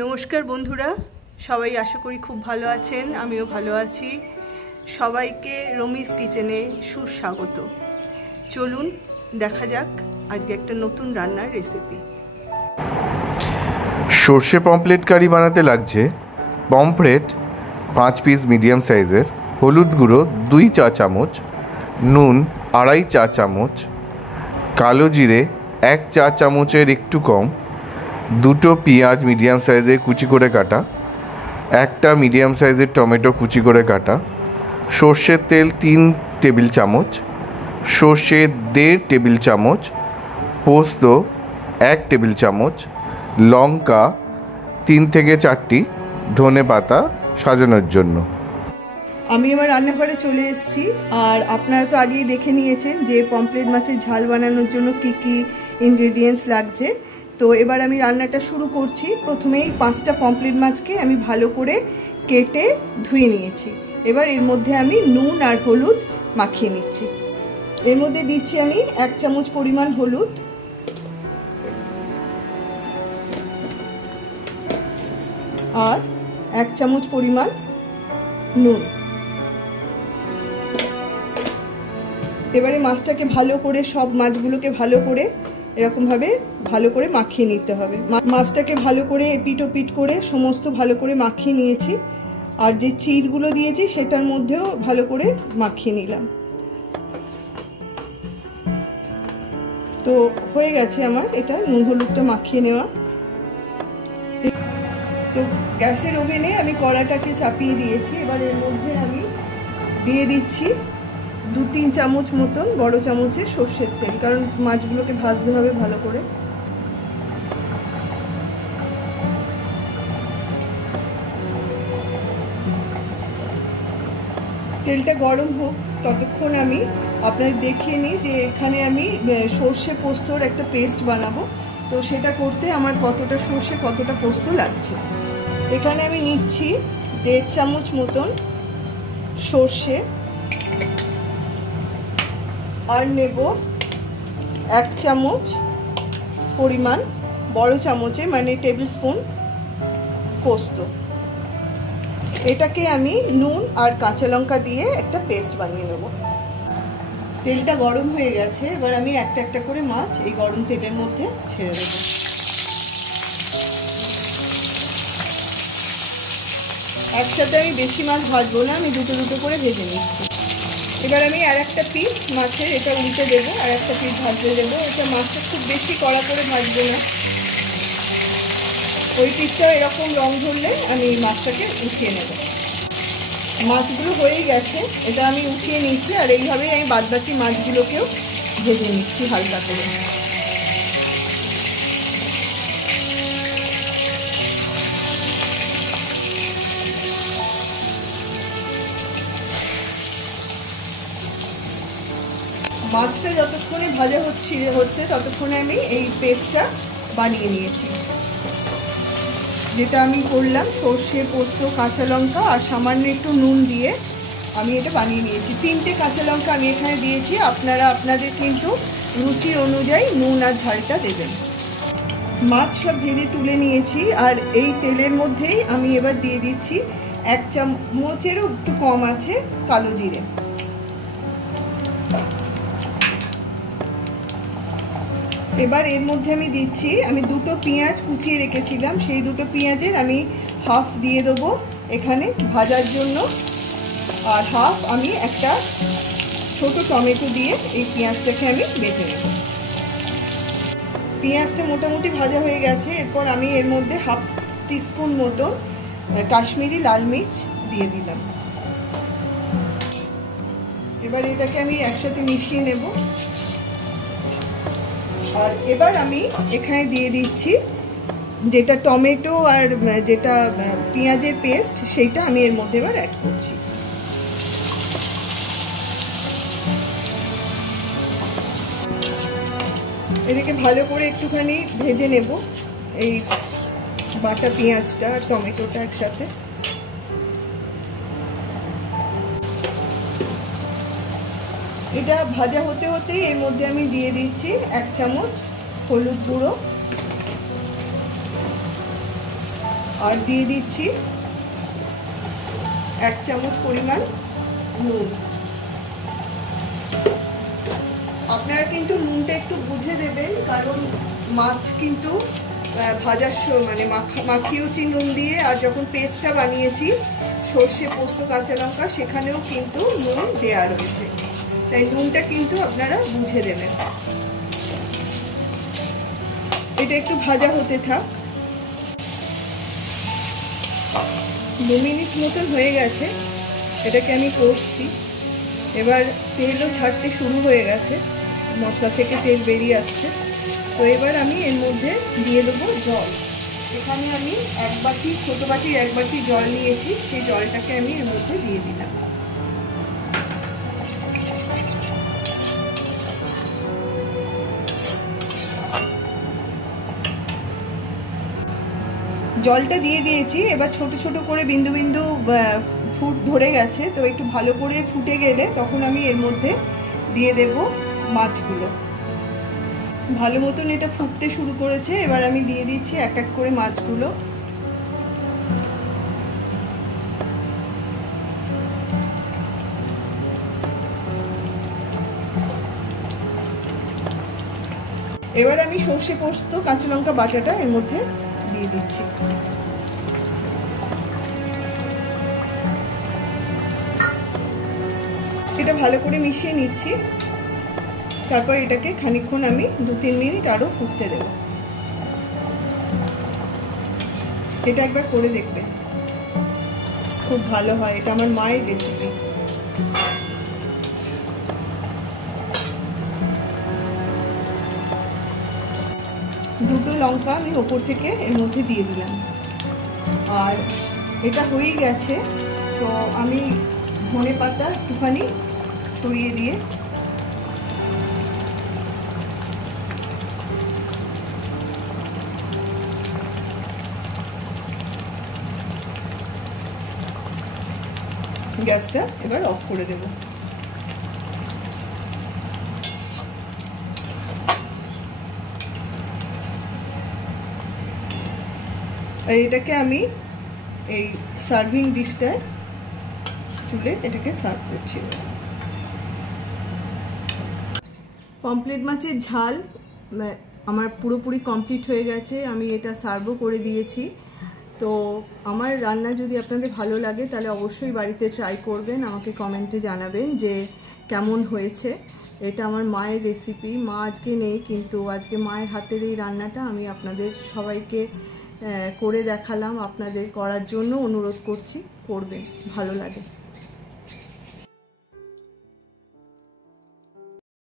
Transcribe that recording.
নমস্কার বন্ধুরা, সবাই আশা করি খুব ভালো আছেন। আমিও ভালো আছি। সবাইকে রমিস কিচেনে সুস্বাগত। চলুন দেখা যাক আজকে একটা নতুন রান্নার রেসিপি। সর্ষে পমফ্রেট কারি বানাতে লাগছে পমফ্রেট 5 পিস মিডিয়াম সাইজের, হলুদ গুঁড়ো 2 চা চামচ, নুন 2.5 চা চামচ, কালো জিরে 1 চা চামচের একটু কম, 2টো পেঁয়াজ মিডিয়াম সাইজের কুচি করে কাটা, একটা মিডিয়াম সাইজের টমেটো কুচি করে কাটা, সর্ষের তেল 3 টেবিল চামচ, সর্ষে 1.5 টেবিল চামচ, পোস্ত 1 টেবিল চামচ, লঙ্কা 3 থেকে 4টি, ধনে পাতা সাজানোর জন্য। আমি আমার রান্নাঘরে চলে এসেছি। আর আপনারা তো আগেই দেখে নিয়েছেন যে পমফ্রেট মাছের ঝাল বানানোর জন্য কি কি ইনগ্রেডিয়েন্টস লাগছে। তো এবার আমি রান্নাটা শুরু করছি। প্রথমেই 5টা পমফ্রেট মাছকে আমি ভালো করে কেটে ধুয়ে নিয়েছি। এবার এর মধ্যে আমি নুন আর হলুদ মাখিয়ে নিচ্ছি। এর মধ্যে দিচ্ছি আমি 1 চামচ পরিমাণ হলুদ, আর 1 চামচ পরিমাণ নুন। এবারে মাছটাকে ভালো করে, সব মাছগুলোকে ভালো করে এরকমভাবে ভালো করে মাখিয়ে নিতে হবে। মাছটাকে ভালো করে এপিট ওপিট করে সমস্ত ভালো করে মাখিয়ে নিয়েছি। আর যে চিড়গুলো দিয়েছি সেটার মধ্যেও ভালো করে মাখিয়ে নিলাম। তো হয়ে গেছে আমার এটা নুন হলুদটা মাখিয়ে নেওয়া। তো গ্যাসের ওভেনে আমি কড়াটাকে চাপিয়ে দিয়েছি। এবার এর মধ্যে আমি দিয়ে দিচ্ছি 2-3 চামচ মতন বড় চামচের সর্ষের তেল, কারণ মাছগুলোকে ভাজতে হবে ভালো করে। তেলটা গরম হোক ততক্ষণ আমি আপনাদের দেখিয়ে নিই যে এখানে আমি সর্ষে পোস্তর একটা পেস্ট বানাবো। তো সেটা করতে আমার কতটা সর্ষে কতটা পোস্ত লাগছে। এখানে আমি নিচ্ছি 1.5 চামচ মতন সর্ষে, আর নেব 1 চামচ পরিমাণ বড় চামচে মানে টেবিল স্পুন পোস্ত। এটাকে আমি নুন আর কাঁচা লঙ্কা দিয়ে একটা পেস্ট বানিয়ে নেব। তেলটা গরম হয়ে গেছে। এবার আমি একটা একটা করে মাছ এই গরম তেলের মধ্যে ছেড়ে দেব। একসাথে আমি বেশি মাছ ভাজবো না, আমি দুটো দুটো করে ভেজে নিচ্ছি। এবার আমি আর একটা পিস মাছের এটা উল্টে দেবো, আর একটা পিস ভাজতে দেবো। এটা মাছটা খুব বেশি কড়া করে ভাজবো না, ওই পিসটা এরকম রং ধরলে আমি মাছটাকে উঠিয়ে নেব। মাছগুলো হয়েই গেছে, এটা আমি উঠিয়ে নিচ্ছি। আর এইভাবেই আমি বাদবাকি মাছগুলোকেও ভেজে নিচ্ছি হালকা করে। মাছটা যতক্ষণে ভাজা হচ্ছে ততক্ষণে আমি এই পেস্টটা বানিয়ে নিয়েছি, যেটা আমি করলাম সর্ষে পোস্ত কাঁচা লঙ্কা আর সামান্য একটু নুন দিয়ে আমি এটা বানিয়ে নিয়েছি। 3টে কাঁচা লঙ্কা আমি এখানে দিয়েছি। আপনারা আপনাদের কিন্তু রুচি অনুযায়ী নুন আর ঝালটা দেবেন। মাছ সব ভেজে তুলে নিয়েছি। আর এই তেলের মধ্যেই আমি এবার দিয়ে দিচ্ছি 1 চামচেরও একটু কম আছে কালো জিরে। এবার এর মধ্যে আমি দিচ্ছি, আমি 2টো পেঁয়াজ কুচিয়ে রেখেছিলাম, সেই 2টো পেঁয়াজের আমি হাফ দিয়ে দেবো এখানে ভাজার জন্য, আর হাফ আমি একটা ছোট টমেটো দিয়ে এই পেঁয়াজটাকে আমি বেজে নেব। পেঁয়াজটা মোটামুটি ভাজা হয়ে গেছে। এরপর আমি এর মধ্যে হাফ টিস্পুন মতো কাশ্মীরি লাল মির্চ দিয়ে দিলাম। এবার এটাকে আমি একসাথে মিশিয়ে নেব। আর এবার আমি এখানে দিয়ে দিচ্ছি যেটা টমেটো আর যেটা পেঁয়াজের পেস্ট, সেইটা আমি এর মধ্যে এবার অ্যাড করছি। এটাকে ভালো করে একটুখানি ভেজে নেব, এই বাটা পেঁয়াজটা আর টমেটোটা একসাথে। এটা ভাজা হতে হতে এর মধ্যে আমি দিয়ে দিচ্ছি 1 চামচ হলুদ গুঁড়ো, আর দিয়ে দিচ্ছি 1 চামচ পরিমাণ নুন। আপনারা কিন্তু নুনটা একটু বুঝে দেবেন, কারণ মাছ কিন্তু ভাজার মানে মাখিয়েছি নুন দিয়ে, আর যখন পেস্টটা বানিয়েছি সর্ষে পোস্ত কাঁচা লঙ্কা সেখানেও কিন্তু নুন দেওয়া রয়েছে, তাই নুনটা কিন্তু আপনারা বুঝে দেবেন। এটা একটু ভাজা হতে থাক। 2 মিনিট মতন হয়ে গেছে, এটাকে আমি কষছি। এবার তেলও ছাড়তে শুরু হয়ে গেছে, মশলা থেকে তেল বেরিয়ে আসছে। তো এবার আমি এর মধ্যে দিয়ে দেবো জল। এখানে আমি 1 বাটি, ছোটো বাটির 1 বাটি জল নিয়েছি, সেই জলটাকে আমি এর মধ্যে দিয়ে দিলাম। জলটা দিয়ে দিয়েছি, এবার ছোট ছোট করে বিন্দু বিন্দু ফুট ধরে গেছে, তো একটু ভালো করে ফুটে গেলে তখন আমি এর মধ্যে দিয়ে দেব মাছগুলো। ভালো মতন এটা ফুটতে শুরু করেছে, এবার আমি দিয়ে দিচ্ছি এক এক করে মাছগুলো। এবার আমি সর্ষে পোস্ত কাঁচা লঙ্কা বাটাটা এর মধ্যে দিয়ে দিচ্ছি। এটা ভালো করে মিশিয়ে নিচ্ছি, তারপর এটাকে খানিকক্ষণ আমি 2-3 মিনিট আরো ফুটতে দেব। এটা একবার করে দেখবেন, খুব ভালো হয়, এটা আমার মায়ের রেসিপি। দুটো লঙ্কা আমি ওপর থেকে এর মধ্যে দিয়ে দিলাম। আর এটা হয়ে গেছে, তো আমি ধনে পাতা একটুখানি ছড়িয়ে দিয়ে গ্যাসটা এবার অফ করে দেব। আর এটাকে আমি এই সার্ভিং ডিশটায় তুলে এটাকে সার্ভ করছি। পমফ্রেট মাছের ঝাল আমার পুরোপুরি কমপ্লিট হয়ে গেছে, আমি এটা সার্ভও করে দিয়েছি। তো আমার রান্না যদি আপনাদের ভালো লাগে তাহলে অবশ্যই বাড়িতে ট্রাই করবেন, আমাকে কমেন্টে জানাবেন যে কেমন হয়েছে। এটা আমার মায়ের রেসিপি, মা আজকে নেই, কিন্তু আজকে মায়ের হাতের এই রান্নাটা আমি আপনাদের সবাইকে করে দেখালাম, আপনাদের করার জন্য অনুরোধ করছি, করবেন, ভালো লাগে।